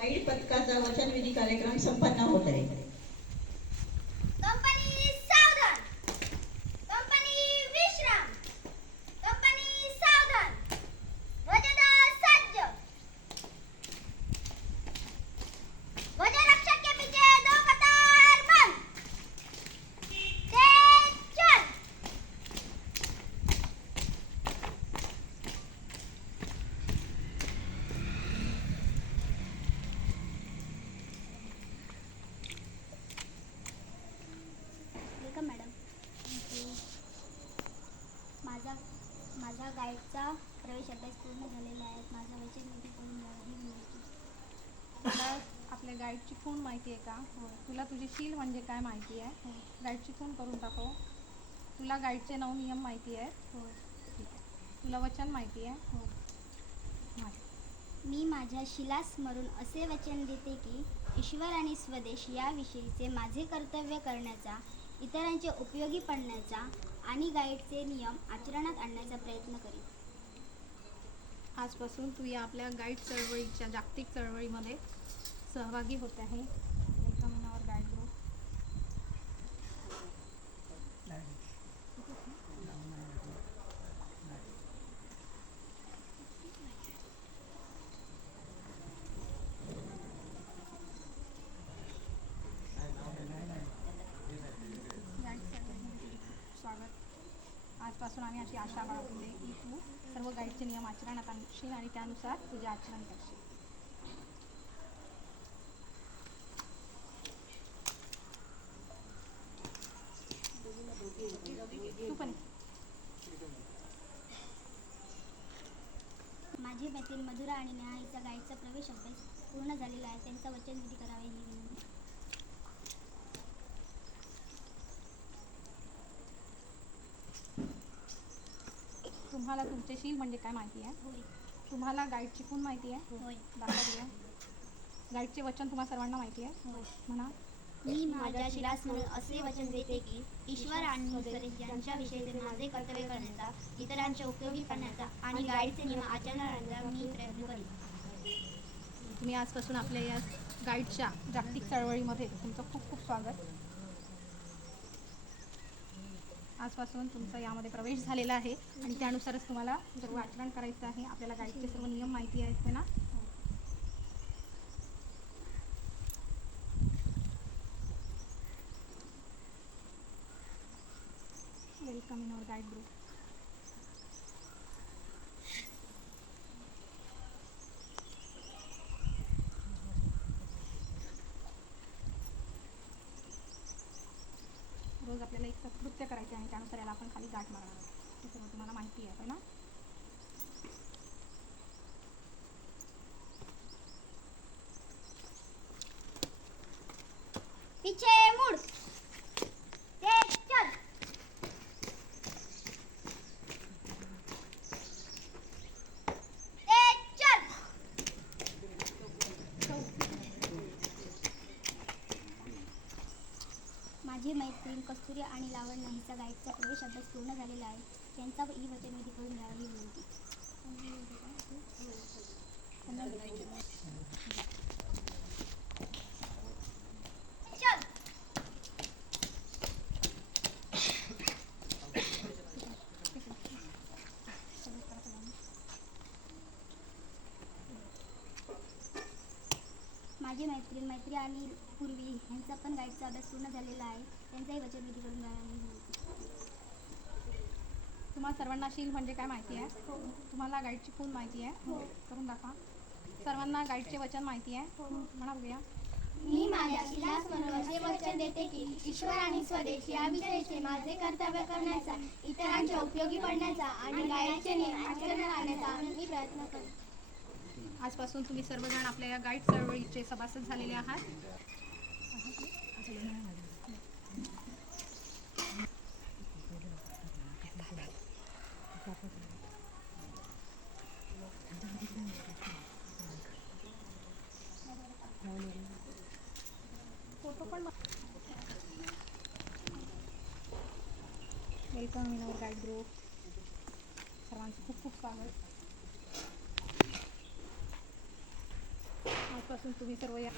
Guide पथकाचा वचनविधी कार्यक्रम संपन्न होत आहे. गाईडचा प्रवेश अभ्यास पूर्ण झालेला आहे. माझा ही विनंती तुला आपल्या गाईडची खूण माहिती आहे का? तुला तुझी शील म्हणजे काय माहिती आहे? गाईडची खूण करून टाकव तुला गाईडचे नऊ नियम माहिती आहेत. हो. ठीक आहे तुला वचन माहिती आहे? हो. मी माझ्या शिला स्मरून असे वचन देते की ईश्वर आणि स्वदेश याविषयीचे माझे कर्तव्य करण्याचा इतरांचे उपयोगी पडण्याचा आणि गाईडचे नियम आचरणात आणण्याचा प्रयत्न करीन आजपासून तू या आपल्या गाईड चळवळीच्या जागतिक चळवळीमध्ये सहभागी होत आहे welcome in our guide group guide चळवळीमध्ये तुझे खूप स्वागत आजपासून आम्ही अशी आशा बाळगते की तू सर्व गाईडचे नियम आचरणात आणशील आणि त्यानुसार तुझे आचरण करशील. तू पण माझी मैत्रीण मधुरा आणि नेहा हिचा गाईडचा प्रवेश अभ्यास पूर्ण झालेला आहे. त्यांचा वचनविधी करावे ही विनंती तुम्हाला तुमचे शील म्हणजे काय माहिती आहे? तुम्हाला गाईडची खूण माहिती आहे? होय. दाखवा गाईडचे वचन तुम्हा सर्वांना माहिती आहे? म्हणा. मी माझ्या शिलास म्हणून असे वचन देते की ईश्वर आणि स्वदेश यांच्या विषयीचे माझे कर्तव्य करण्याचा इतरांच्या उपयोगी करण्याचा आणि गाईडचे नियम आचरणात आणण्याचा मी प्रयत्न करीन. तुम्ही आजपासून आपल्या या गाईडच्या जागतिक चळवळीमध्ये तुमचं खूप खूप स्वागत. आजपासून तुमचा यामध्ये प्रवेश झालेला आहे आणि त्यानुसारच तुम्हाला सर्व आचरण करायचं आहे आपल्याला गाईडचे सर्व नियम माहिती आहेत ना? Welcome in our guide group करायचे आहे त्यानुसार याला आपण खाली गाठ मारणार आहोत. तुम्हाला माहिती आहे ना? माझी मैत्रीण कस्तुरी आणि लावण हिचा गाईडचा प्रवेश अभ्यास पूर्ण झालेला आहे. त्यांचा ई वचन करून द्यावी ही विनंती. माझी मैत्रीण मैत्री आणि पूर्वी यांचा पण गाईडचा अभ्यास पूर्ण झालेला आहे. त्यांचाही करून ही विनंती तुम्हाला सर्वांना शील म्हणजे काय माहिती आहे? तुम्हाला गाईडची खूण माहिती आहे? करून दाखवा. सर्वांना गाईडचे वचन माहिती आहे? म्हणा बघूया. मी माझ्या शिलास असे वचन देते की ईश्वर आणि स्वदेश याविषयीचे माझे कर्तव्य करण्याचा इतरांच्या उपयोगी पडण्याचा आणि गायचे नियम आचरणात आणण्याचा मी प्रयत्न करेन. आजपासून तुम्ही सर्वजण आपल्या या गाईड चळवळीचे सभासद झालेले आहात. Welcome in our guide group सर्वांचं खूप खूप स्वागत आज आजपासून तुम्ही सर्व या